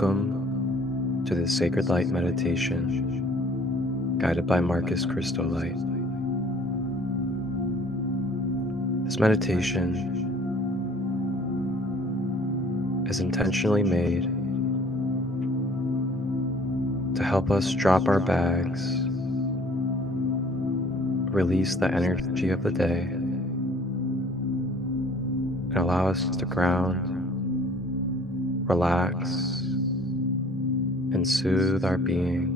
Welcome to this Sacred Light meditation, guided by Marcus Christolight. This meditation is intentionally made to help us drop our bags, release the energy of the day, and allow us to ground, relax, and soothe our being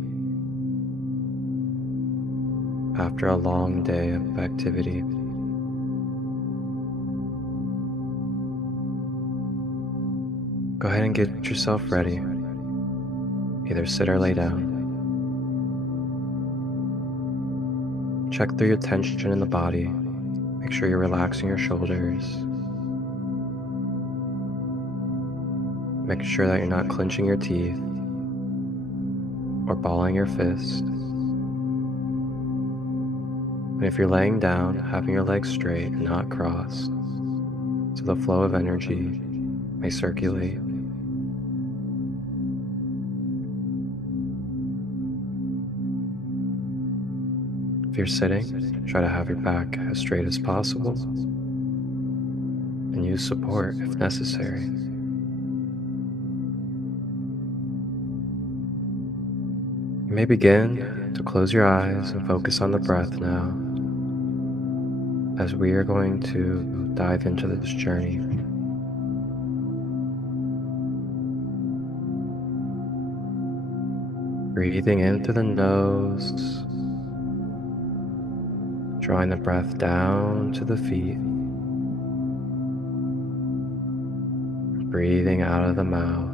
after a long day of activity. Go ahead and get yourself ready. Either sit or lay down. Check through your tension in the body. Make sure you're relaxing your shoulders. Make sure that you're not clenching your teeth or balling your fist. And if you're laying down, having your legs straight and not crossed, so the flow of energy may circulate. If you're sitting, try to have your back as straight as possible and use support if necessary. You may begin to close your eyes and focus on the breath now, as we are going to dive into this journey. Breathing in through the nose, drawing the breath down to the feet, breathing out of the mouth.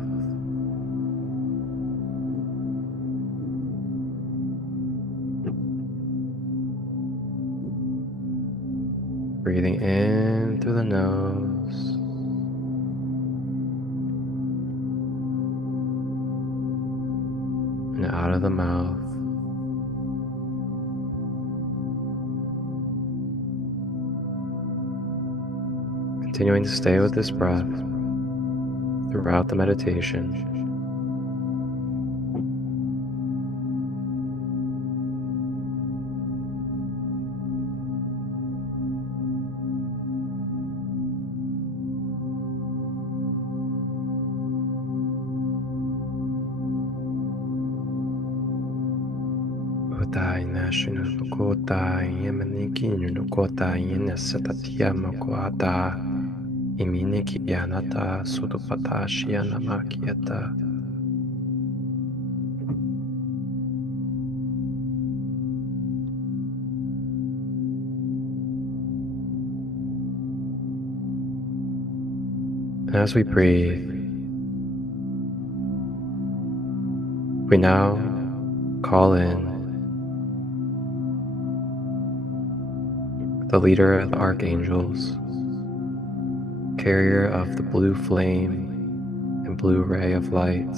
Breathing in through the nose, and out of the mouth. Continuing to stay with this breath throughout the meditation. And as we breathe, we now call in the leader of the archangels, carrier of the blue flame and blue ray of light,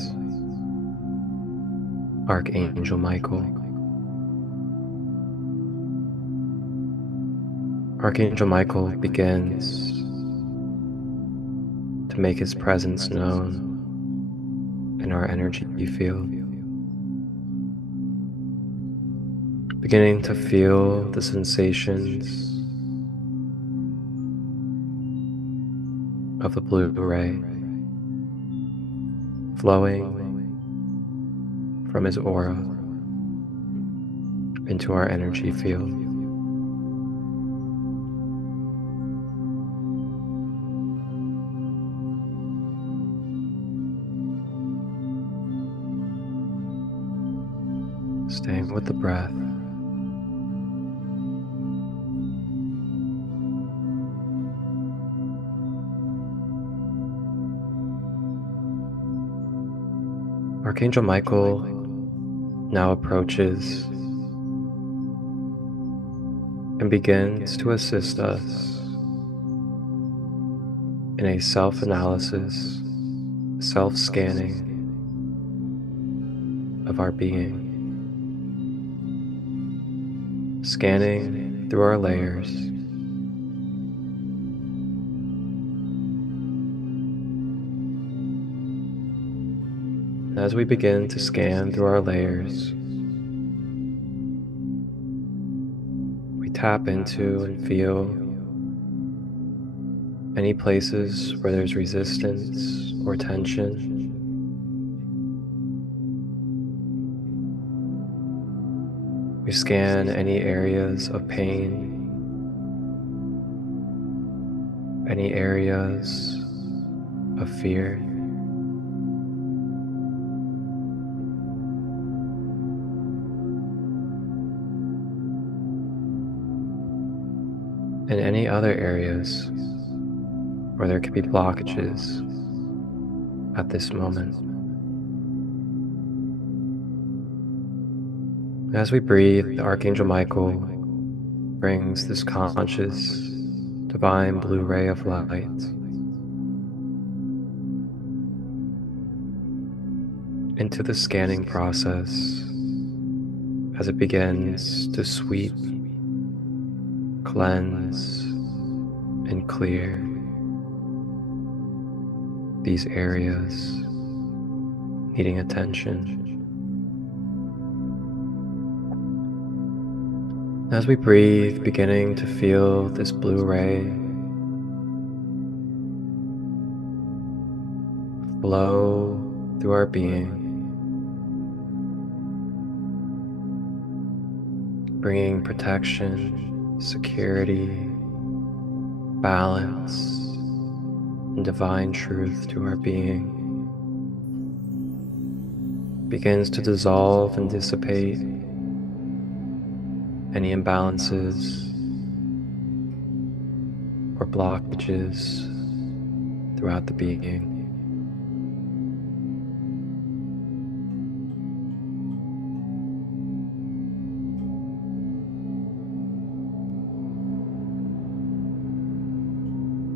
Archangel Michael. Archangel Michael begins to make his presence known in our energy field, beginning to feel the sensations of the blue ray flowing from his aura into our energy field. Staying with the breath. Archangel Michael now approaches and begins to assist us in a self-analysis, self-scanning of our being, scanning through our layers, As we begin to scan through our layers, we tap into and feel any places where there's resistance or tension. We scan any areas of pain, any areas of fear. And any other areas where there could be blockages at this moment. As we breathe, Archangel Michael brings this conscious, divine blue ray of light into the scanning process as it begins to sweep, cleanse, and clear these areas needing attention. As we breathe, beginning to feel this blue ray flow through our being, bringing protection, security, balance, and divine truth to our being, begins to dissolve and dissipate any imbalances or blockages throughout the being.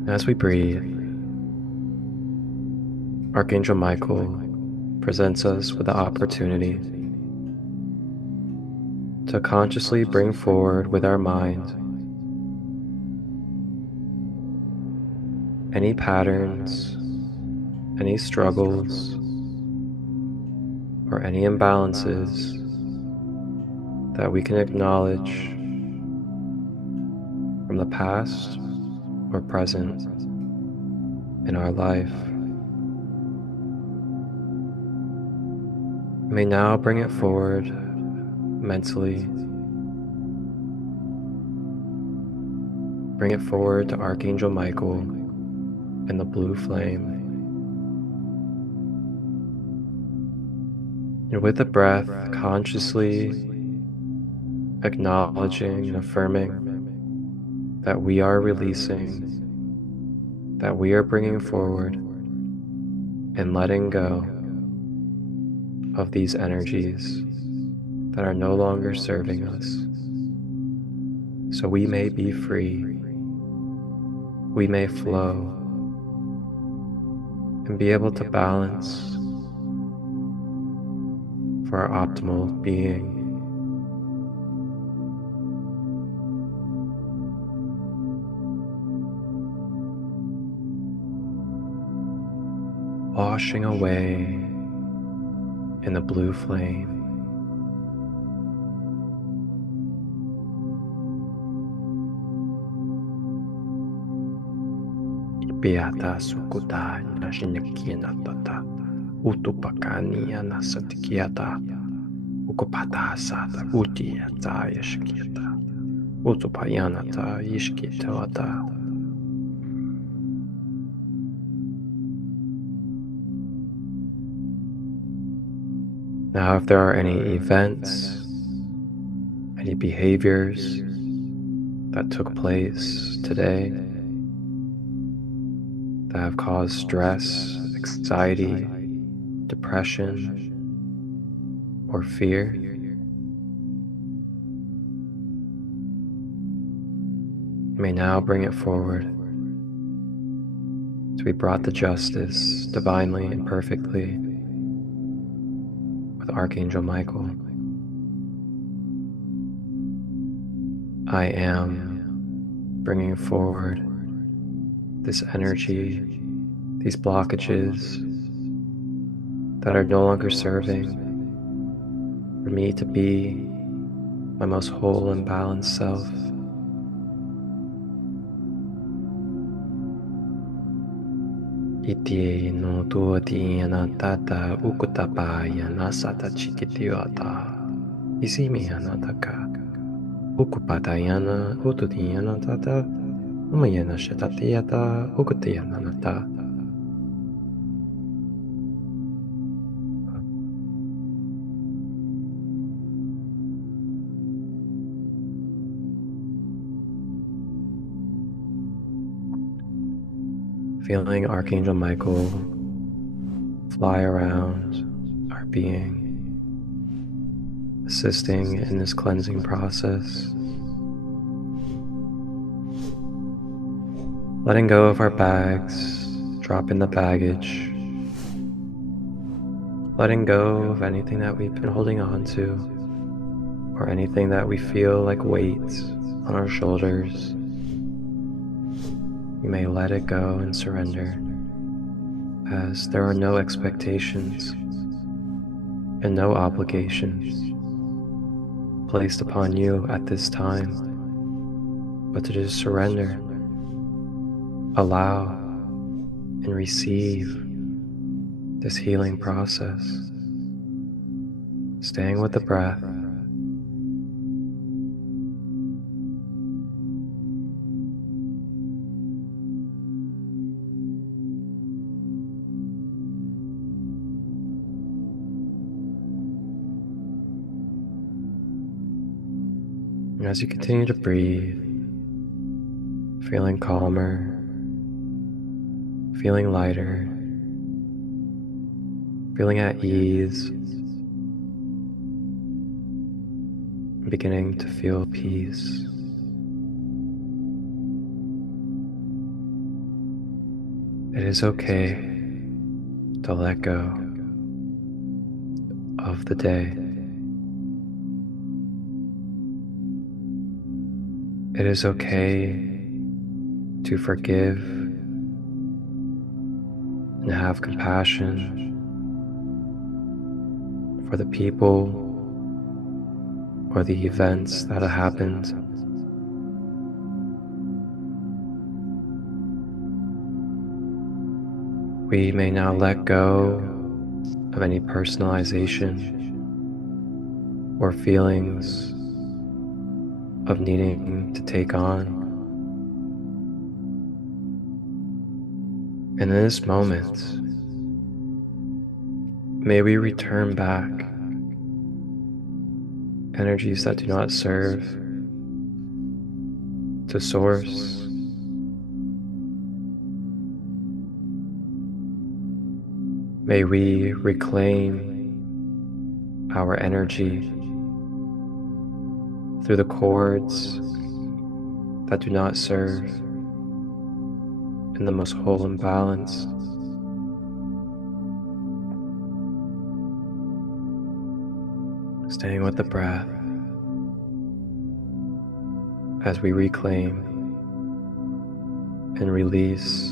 As we breathe, Archangel Michael presents us with the opportunity to consciously bring forward with our mind any patterns, any struggles, or any imbalances that we can acknowledge from the past or present in our life. We may now bring it forward mentally. Bring it forward to Archangel Michael and the blue flame. And with the breath, consciously acknowledging and affirming that we are releasing, that we are bringing forward and letting go of these energies that are no longer serving us, so we may be free, we may flow, and be able to balance for our optimal being. Washing away in the blue flame. Beata sukuta nashinakiana tata utupakani anasatikiata ukupata sata utiyata yashkiata utupayanata yishkitawata. Now, if there are any events, any behaviors that took place today that have caused stress, anxiety, depression, or fear, you may now bring it forward to be brought to justice divinely and perfectly with Archangel Michael. I am bringing forward this energy, these blockages that are no longer serving for me to be my most whole and balanced self. Iti no tuati anatata ukutapa yanasata chikitiota. Isimi anataka. Ukupatayana utudiyana tata. Umayana shatatiyata ukutiyananata. Feeling Archangel Michael fly around our being, assisting in this cleansing process. Letting go of our bags, dropping the baggage. Letting go of anything that we've been holding on to, or anything that we feel like weights on our shoulders. You may let it go and surrender, as there are no expectations and no obligations placed upon you at this time, but to just surrender, allow, and receive this healing process, staying with the breath. And as you continue to breathe, feeling calmer, feeling lighter, feeling at ease, beginning to feel peace. It is okay to let go of the day. It is okay to forgive and have compassion for the people or the events that have happened. We may now let go of any personalization or feelings of needing to take on. And in this moment, may we return back energies that do not serve to source. May we reclaim our energy through the cords that do not serve in the most whole and balanced. Staying with the breath as we reclaim and release.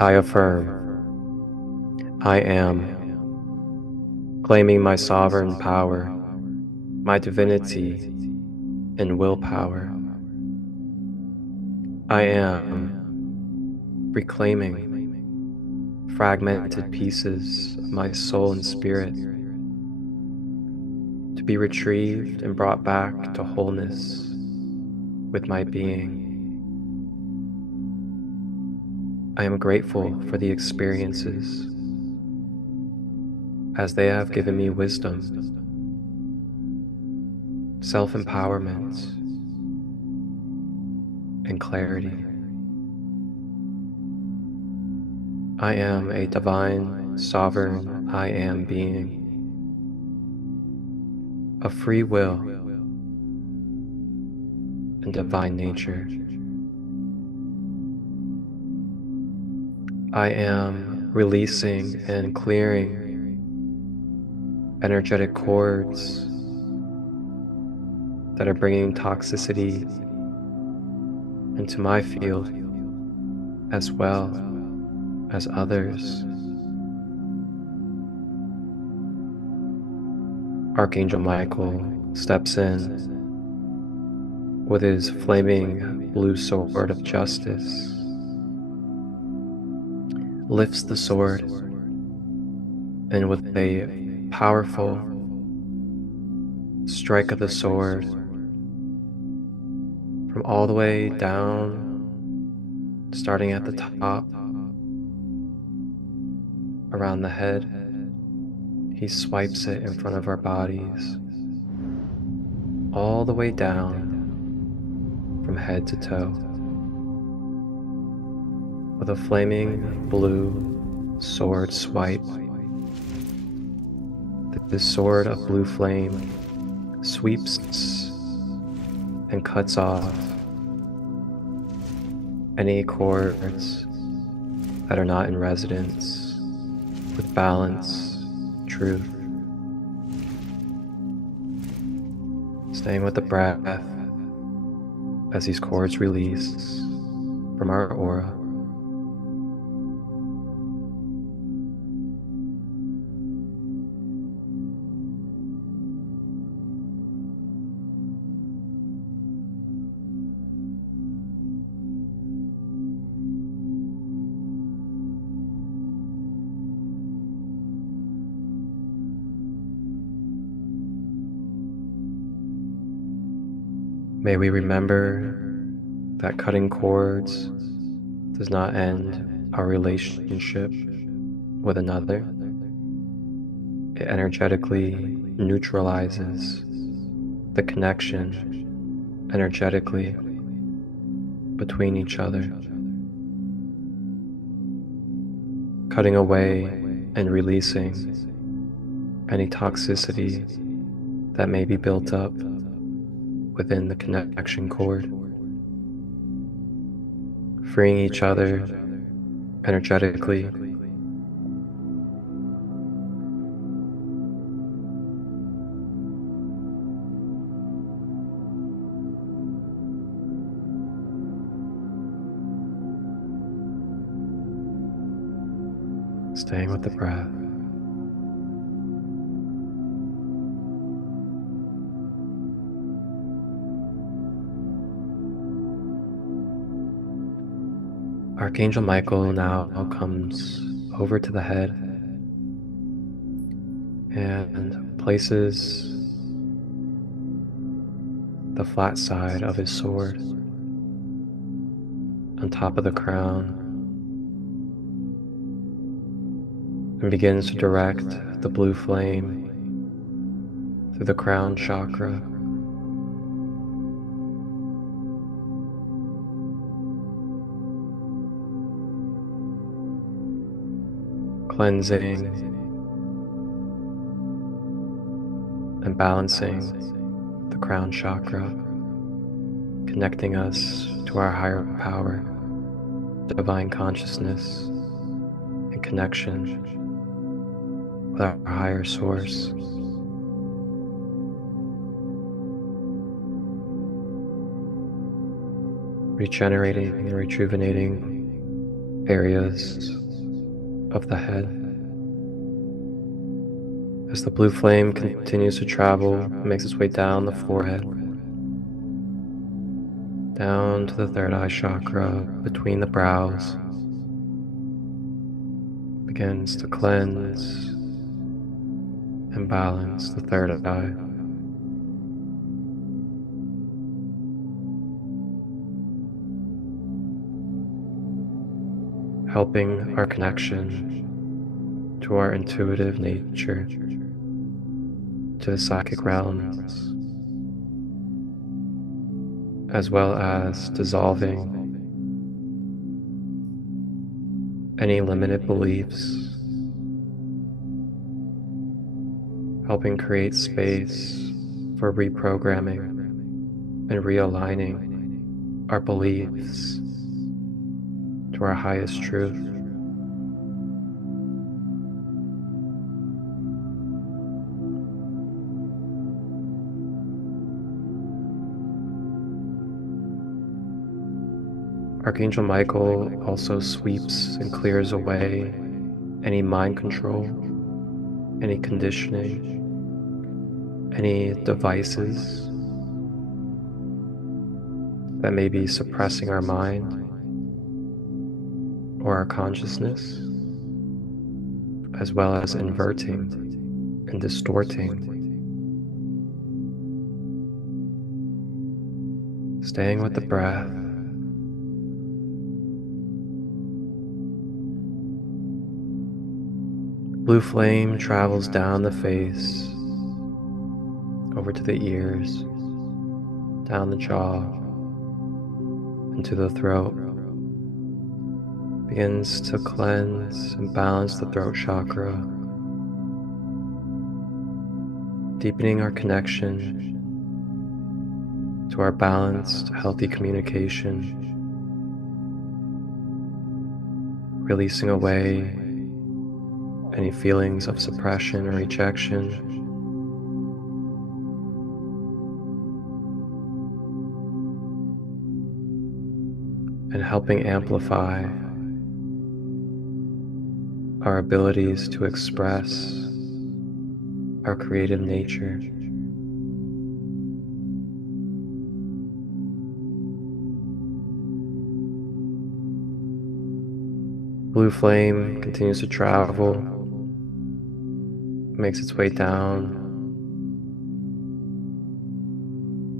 I affirm, I am, claiming my sovereign power, my divinity, and willpower. I am reclaiming fragmented pieces of my soul and spirit to be retrieved and brought back to wholeness with my being. I am grateful for the experiences as they have given me wisdom, self-empowerment, and clarity. I am a divine, sovereign I am being, of free will and divine nature. I am releasing and clearing energetic cords that are bringing toxicity into my field as well as others. Archangel Michael steps in with his flaming blue sword of justice, lifts the sword, and with a powerful strike of the sword from all the way down, starting at the top, around the head, he swipes it in front of our bodies, all the way down from head to toe, with a flaming blue sword swipe. This sword of blue flame sweeps and cuts off any cords that are not in resonance with balance, truth. Staying with the breath as these cords release from our aura. May we remember that cutting cords does not end our relationship with another. It energetically neutralizes the connection energetically between each other. Cutting away and releasing any toxicity that may be built up within the connection cord, freeing each other energetically, staying with the breath. Archangel Michael now comes over to the head and places the flat side of his sword on top of the crown and begins to direct the blue flame through the crown chakra, cleansing and balancing the crown chakra, connecting us to our higher power, divine consciousness, and connection with our higher source. Regenerating and rejuvenating areas of the head. As the blue flame continues to travel, it makes its way down the forehead, down to the third eye chakra between the brows, begins to cleanse and balance the third eye. Helping our connection to our intuitive nature, to the psychic realms, as well as dissolving any limited beliefs, helping create space for reprogramming and realigning our beliefs to our highest truth. Archangel Michael also sweeps and clears away any mind control, any conditioning, any devices that may be suppressing our mind or our consciousness, as well as inverting and distorting. Staying with the breath. Blue flame travels down the face, over to the ears, down the jaw, into the throat. Begins to cleanse and balance the throat chakra, deepening our connection to our balanced, healthy communication, releasing away any feelings of suppression or rejection, and helping amplify our abilities to express our creative nature. Blue flame continues to travel, makes its way down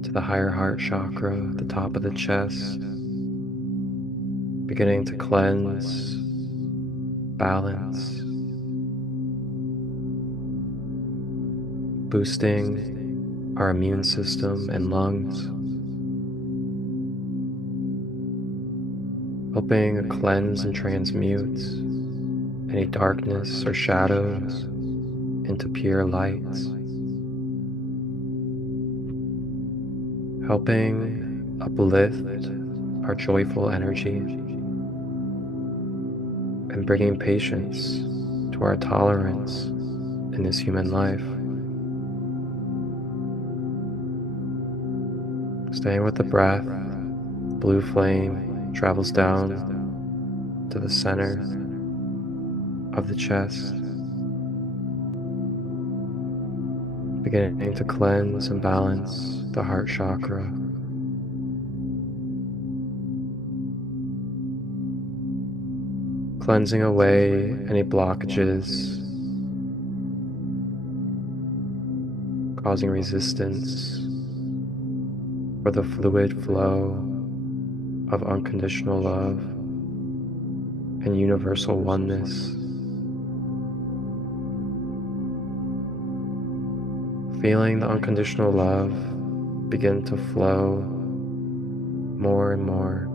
to the higher heart chakra, the top of the chest, beginning to cleanse, balance, boosting our immune system and lungs, helping cleanse and transmute any darkness or shadows into pure lights, helping uplift our joyful energy and bringing patience to our tolerance in this human life. Staying with the breath, blue flame travels down to the center of the chest, beginning to cleanse and balance the heart chakra. Cleansing away any blockages, causing resistance for the fluid flow of unconditional love and universal oneness. Feeling the unconditional love begin to flow more and more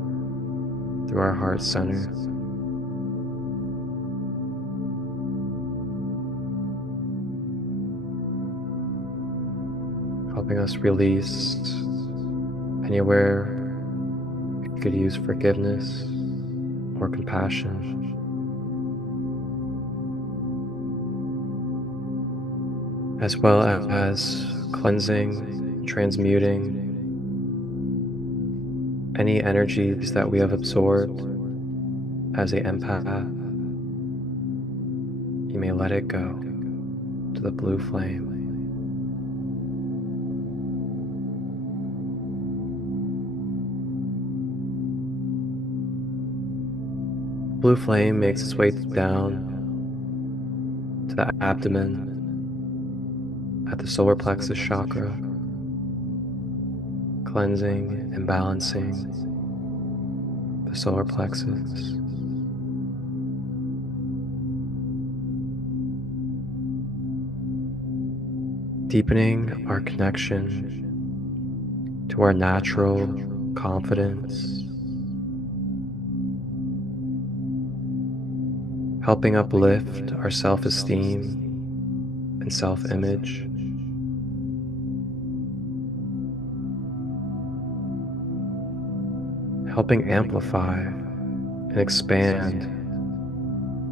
through our heart center. Helping us release anywhere we could use forgiveness or compassion. As well as cleansing, transmuting any energies that we have absorbed as an empath. You may let it go to the blue flame. Blue flame makes its way down to the abdomen at the solar plexus chakra, cleansing and balancing the solar plexus. Deepening our connection to our natural confidence, helping uplift our self-esteem and self-image, helping amplify and expand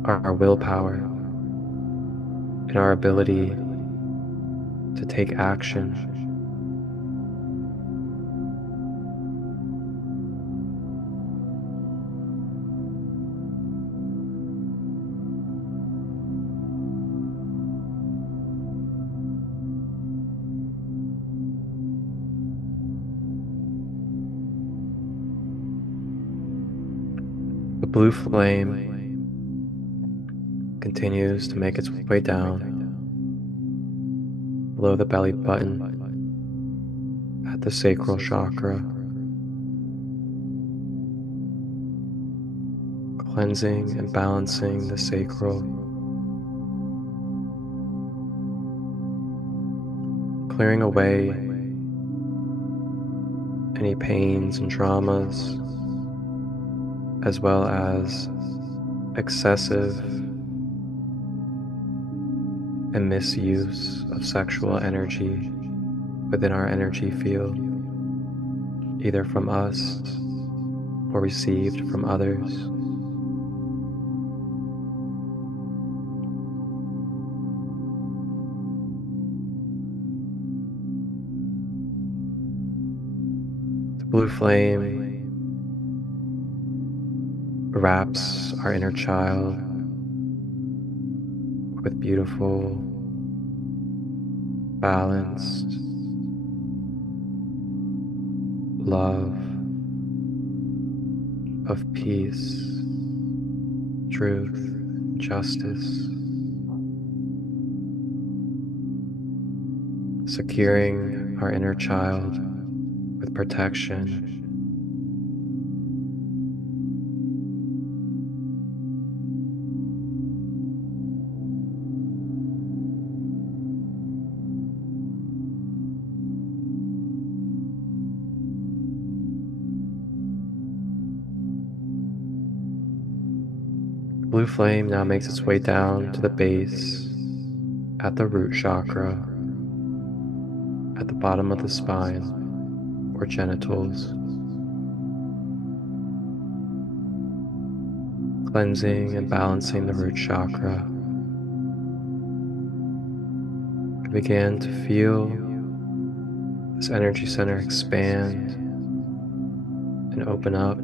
our willpower and our ability to take action. The blue flame continues to make its way down below the belly button at the sacral chakra, cleansing and balancing the sacral, clearing away any pains and traumas, as well as excessive and misuse of sexual energy within our energy field, either from us or received from others. The blue flame wraps our inner child with beautiful, balanced love of peace, truth, justice, securing our inner child with protection. Blue flame now makes its way down to the base at the root chakra, at the bottom of the spine or genitals, cleansing and balancing the root chakra. I began to feel this energy center expand and open up.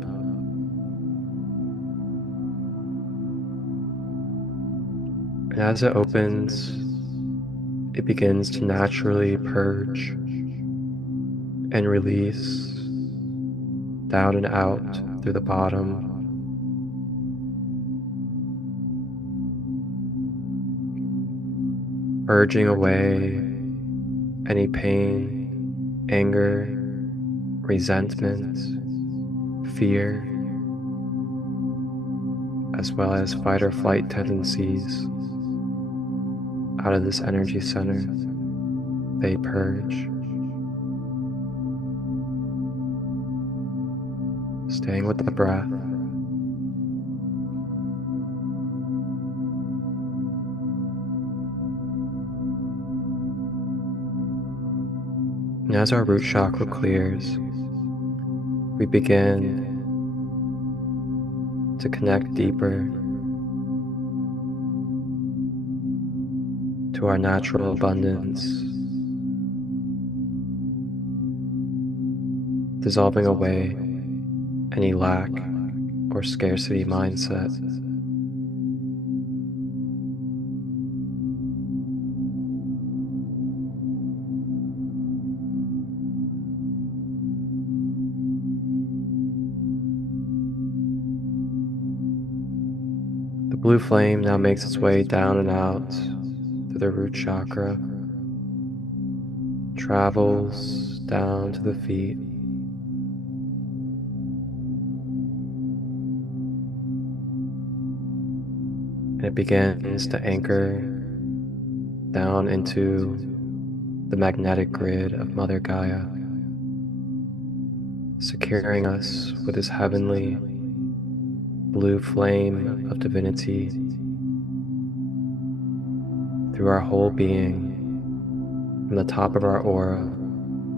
And as it opens, it begins to naturally purge and release down and out through the bottom. Purging away any pain, anger, resentment, fear, as well as fight or flight tendencies out of this energy center. They purge. Staying with the breath. And as our root chakra clears, we begin to connect deeper to our natural abundance, dissolving away any lack or scarcity mindset. The blue flame now makes its way down and out through the root chakra, travels down to the feet, and it begins to anchor down into the magnetic grid of Mother Gaia, securing us with this heavenly blue flame of divinity through our whole being, from the top of our aura,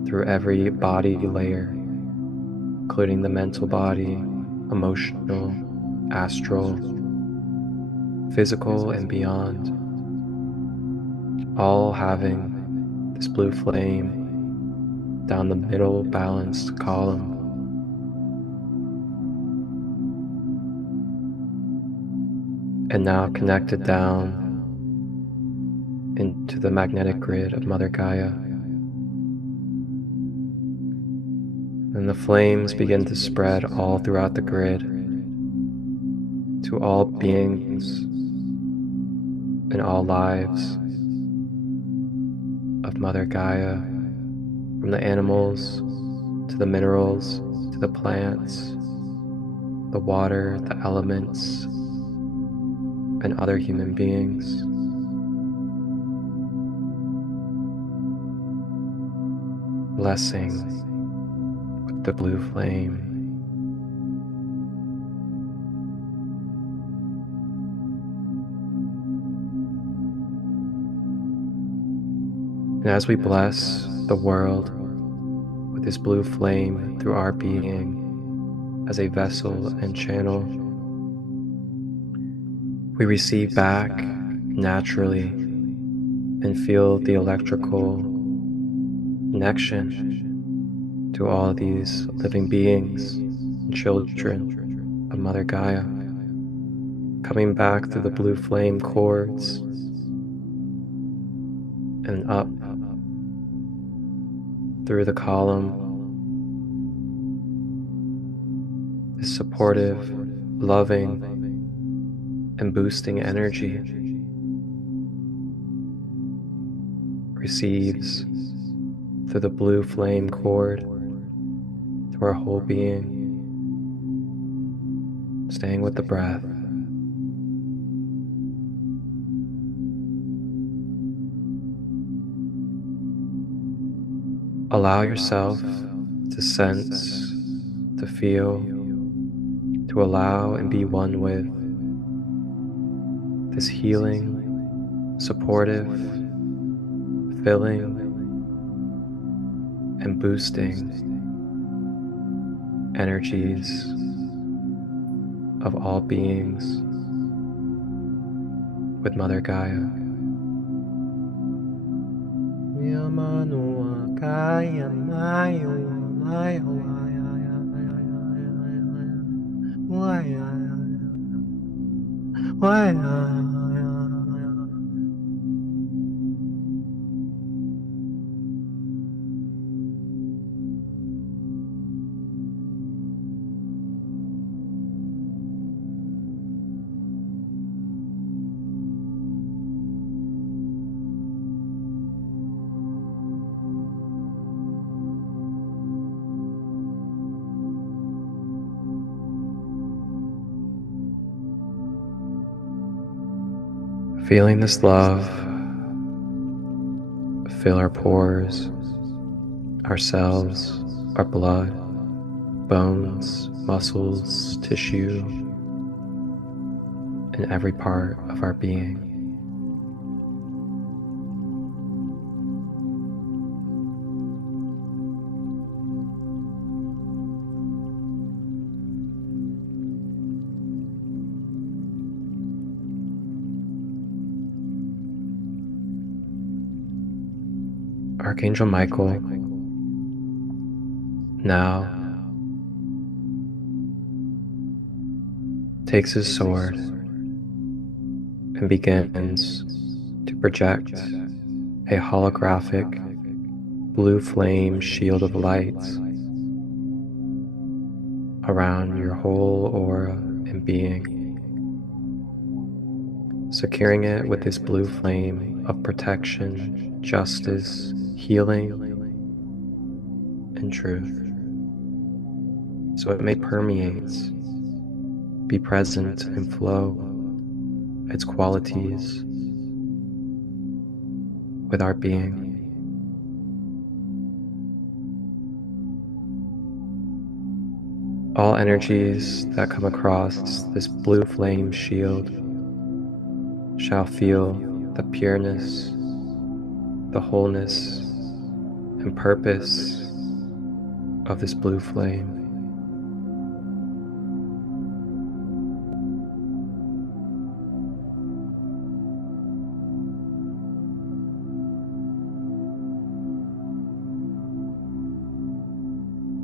through every body layer, including the mental body, emotional, astral, physical, and beyond, all having this blue flame down the middle balanced column. And now connected down into the magnetic grid of Mother Gaia. And the flames begin to spread all throughout the grid, to all beings in all lives of Mother Gaia, from the animals to the minerals to the plants, the water, the elements, and other human beings. Blessing with the blue flame. And as we bless the world with this blue flame through our being as a vessel and channel, we receive back naturally and feel the electrical connection to all these living beings and children of Mother Gaia, coming back through the blue flame cords and up through the column, this supportive, loving, and boosting energy receives through the blue flame cord to our whole being, staying with the breath. Allow yourself to sense, to feel, to allow and be one with this healing, supportive, filling, and boosting energies of all beings with Mother Gaia. Feeling this love fill our pores, our cells, our blood, bones, muscles, tissue, and every part of our being. Archangel Michael now takes his sword and begins to project a holographic blue flame shield of light around your whole aura and being, securing it with this blue flame of protection, justice, healing, and truth, so it may permeate, be present, and flow its qualities with our being. All energies that come across this blue flame shield shall feel the pureness, the wholeness, and purpose of this blue flame.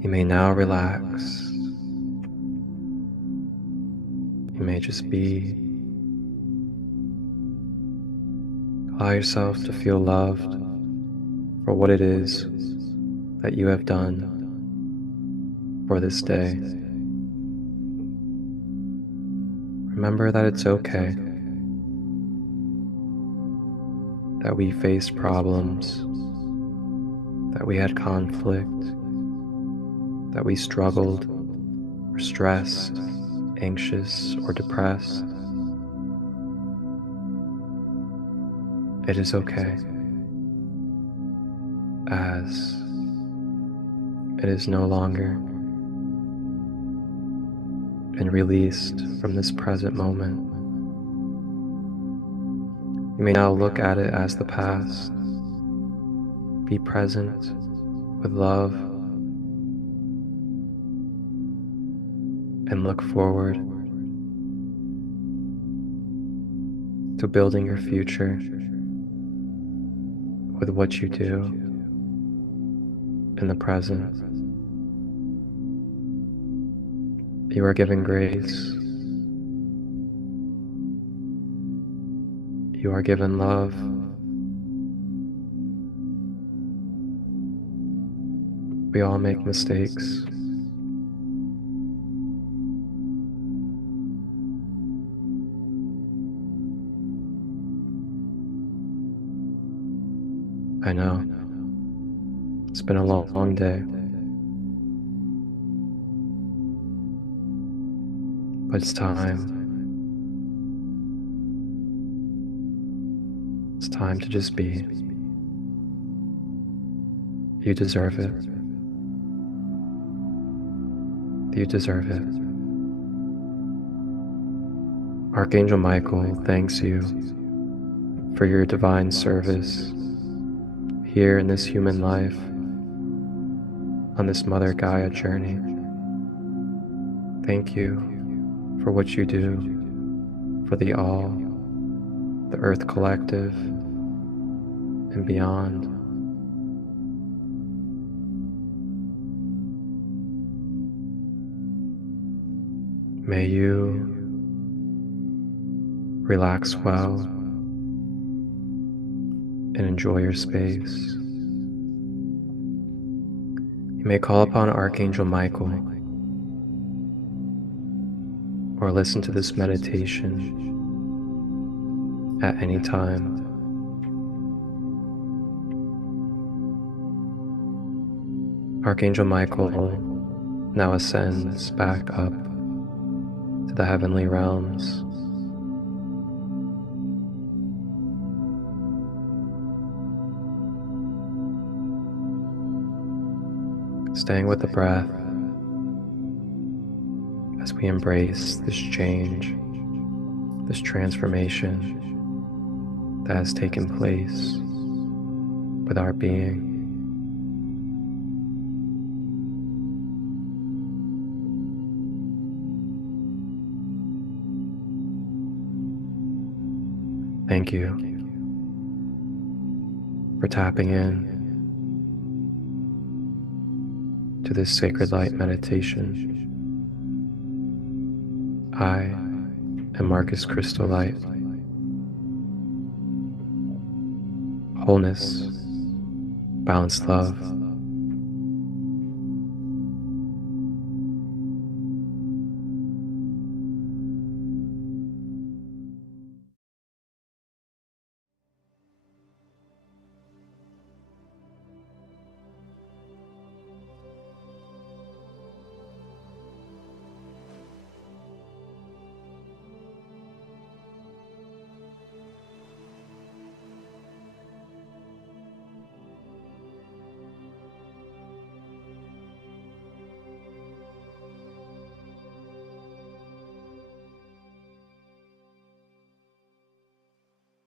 You may now relax. You may just be. Allow yourself to feel loved for what it is that you have done for this day. remember that it's okay that we faced problems, that we had conflict, that we struggled, or stressed, anxious, or depressed. It is okay, as it is no longer and released from this present moment. You may now look at it as the past. Be present with love and look forward to building your future with what you do in the present. You are given grace. You are given love. We all make mistakes. I know. It's been a long day. But it's time. It's time to just be. You deserve it. You deserve it. Archangel Michael thanks you for your divine service here in this human life, on this Mother Gaia journey. Thank you for what you do for the All, the Earth Collective, and beyond. May you relax well and enjoy your space. You may call upon Archangel Michael or listen to this meditation at any time. Archangel Michael now ascends back up to the heavenly realms. Staying with the breath as we embrace this change, this transformation that has taken place with our being. Thank you for tapping in to this sacred light meditation. I am Marcus Christolight. Wholeness, balanced love,